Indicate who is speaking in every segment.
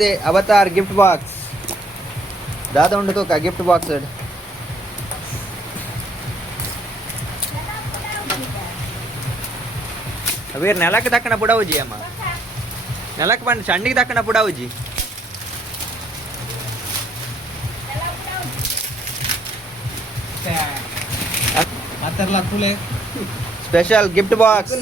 Speaker 1: ఉంది Avatar gift box దాదా ఉండదు ఒక గిఫ్ట్ బాక్స్ వీరు నెలకి దక్కన బుడవుజీ అమ్మ నెలకి పండి చండికి దక్కన బుడవుజీ ಸ್ಪೆಷಲ್ ಗಿಫ್ಟ್ ಬಾಕ್ಸ್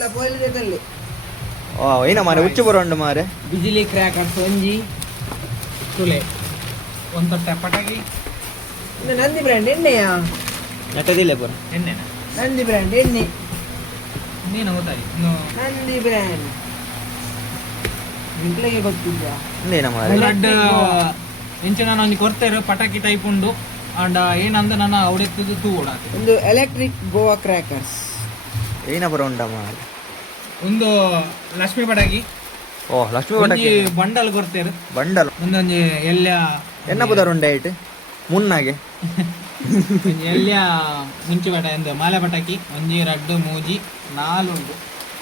Speaker 1: ಓ ಏನ ಮಾರೆ ಉಚ್ಚು ಬರೋಂಡು ಮಾರೆ
Speaker 2: ಬಿಜಿಲಿ ಕ್ರ್ಯಾಕರ್ಸ್ ಒಂಜಿ ತುಲೆ ಒಂದು ತೊಟ್ಟೆ ಪಟಾಕಿ ನಂದಿ ಬ್ರ್ಯಾಂಡ್ ಎಣ್ಣೆಯ
Speaker 1: ನೆಟ್ಟದಿಲ್ಲ ಪುರ
Speaker 2: ಎಣ್ಣೆ
Speaker 3: ನಂದಿ ಬ್ರ್ಯಾಂಡ್ ಎಣ್ಣೆ
Speaker 2: ನೀನು ಓದಾಯಿ
Speaker 3: ನಂದಿ ಬ್ರ್ಯಾಂಡ್ ಇಂಟ್ಲಿಗೆ ಗೊತ್ತಿದ್ಯಾ
Speaker 1: ಇನ್ನೇನ ಮಾರೆ
Speaker 2: ಬ್ಲಡ್ ಎಂಚಿನ ನಾನು ಕೊಡ್ತೇವೆ ಪಟಾಕಿ ಟೈಪ್ ಉಂಡು ಅಂಡ್ ಏನಂದ ನನ್ನ ಅವಡೆತ್ತಿದ್ದು ತೂ ಕೂಡ
Speaker 3: ಒಂದು ಎಲೆಕ್ಟ್ರಿಕ್ ಗೋವಾ ಕ್ರ್ಯಾಕರ್ಸ್
Speaker 1: ಏನ ಪುರ ಉಂಡ ಮಾರೆ
Speaker 2: ಒಂದು ಲಕ್ಷ್ಮಿ ಪಟಾಕಿ
Speaker 1: ಓ ಲಕ್ಷ್ಮಿ ಪಟಾಕಿ
Speaker 2: ಬಂಡಲ್ ಕೊಡ್ತೇವೆ
Speaker 1: ಬಂಡಲ್
Speaker 2: ಒಂದೊಂದು ಎಲ್ಲ
Speaker 1: ಎನ್ನ ಪುದರ್ ಉಂಡೆ ಐಟ್ ಮುನ್ನಾಗೆ
Speaker 2: ಎಲ್ಲ ಮುಂಚೆ ಪಟ ಎಂದ ಮಾಲೆ ಪಟಾಕಿ ಒಂಜಿ ರಡ್ಡು ಮೂಜಿ ನಾಲುಂಡು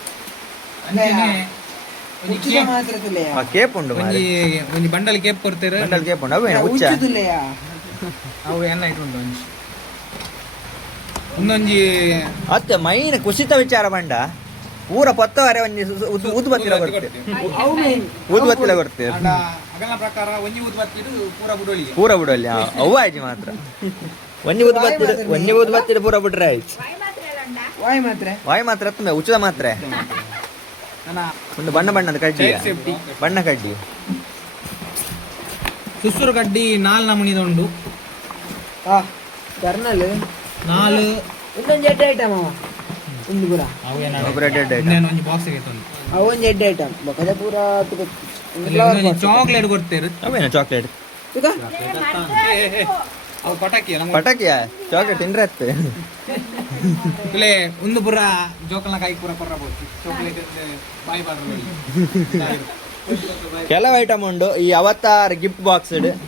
Speaker 3: ಉಚ್ಚಿದ ಮಾತ್ರ ತುಲೆಯ
Speaker 1: ಕೇಪ್ ಉಂಡು ಮಾರೆ
Speaker 2: ಒಂಜಿ ಬಂಡಲ್ ಕೇಪ್ ಕೊಡ್ತೇವೆ
Speaker 1: ಬಂಡಲ್ ಕೇಪ್ ಉಂಡು ಅವೇನ ಉಚ್ಚ
Speaker 3: ಉಚ್ಚು ತುಲೆಯ
Speaker 2: ಅವು ಎನ್ನ ಇಟ್ಟುಂಡು ಒಂಜಿ ಒಂದೊಂಜಿ
Speaker 1: ಅತ್ತೆ ಮೈನ್ ಕುಸಿತ ವಿಚಾರ ಬಂಡ ಪೂರ ಪತ್ತವರೆ ಒಂಜಿ ಉದ್ಬತ್ತಿಲ ಕೊಡ್ತೇವೆ ಉದ್ಬತ್ತಿಲ ಕೊಡ್ತೇವೆ
Speaker 2: ಅಗಲ ಪ್ರಕಾರ ಒಂಜಿ ಉದ್ಬತ್ತಿಡು ಪೂರ ಬುಡೋಳಿಗೆ
Speaker 1: ಪೂರ ಬಿಡಲ್ಲಿ ಅವು ಆಯ್ತು ಮಾತ್ರ ಒಂಜಿ ಉದ್ಬತ್ತಿಡು ಪೂರ ಬಿಟ್ರೆ ಆಯ್ತು
Speaker 3: ವಾಯ್ ಮಾತ್ರ
Speaker 1: ತುಂಬ ಉಚಿತ ಮಾತ್ರ ಒಂದು ಬಣ್ಣ ಬಣ್ಣದ ಕಡ್ಡಿ ಬಣ್ಣ ಕಡ್ಡಿ
Speaker 2: ಸುಸುರು ಕಡ್ಡಿ 4 ನಮೂನಿದ ಉಂಡು
Speaker 3: ಕರ್ನಲ್
Speaker 2: 4
Speaker 3: ಇನ್ನೊಂದು ಎಡ್ಡೆ ಐಟಮ್ ಅವ ಒಂದು ಪೂರ
Speaker 2: ಅವು ಒಂಜಿ ಬಾಕ್ಸ್ ಗೆ ತಂದು
Speaker 3: ಅವೊಂದು ಎಡ್ಡೆ ಐಟಮ್ ಬಕದ ಪೂರ
Speaker 2: ಚಾಕ್ಲೇಟ್ ಕೊಡ್ತೇವೆ
Speaker 1: ಅವೇನ ಚಾಕ್ಲೇಟ್
Speaker 2: ಅವು ಪಟಾಕಿ
Speaker 1: ಪಟಾಕಿಯ ಚಾಕ್ಲೇಟ್ ತಿಂದ್ರೆ ಅತ್ತೆ
Speaker 2: ಇಲ್ಲೇ ಒಂದು ಪೂರ ಜೋಕಲ್ನ ಕೈ ಪೂರ ಕೊರ್ರಬಹುದು ಚಾಕ್ಲೇಟ್ ಬಾಯ್ ಬಾರ್ದು
Speaker 1: ಕೆಲವು ಐಟಮ್ ಉಂಡು ಈ ಅವತಾರ್ ಗಿಫ್ಟ್ ಬಾಕ್ಸ್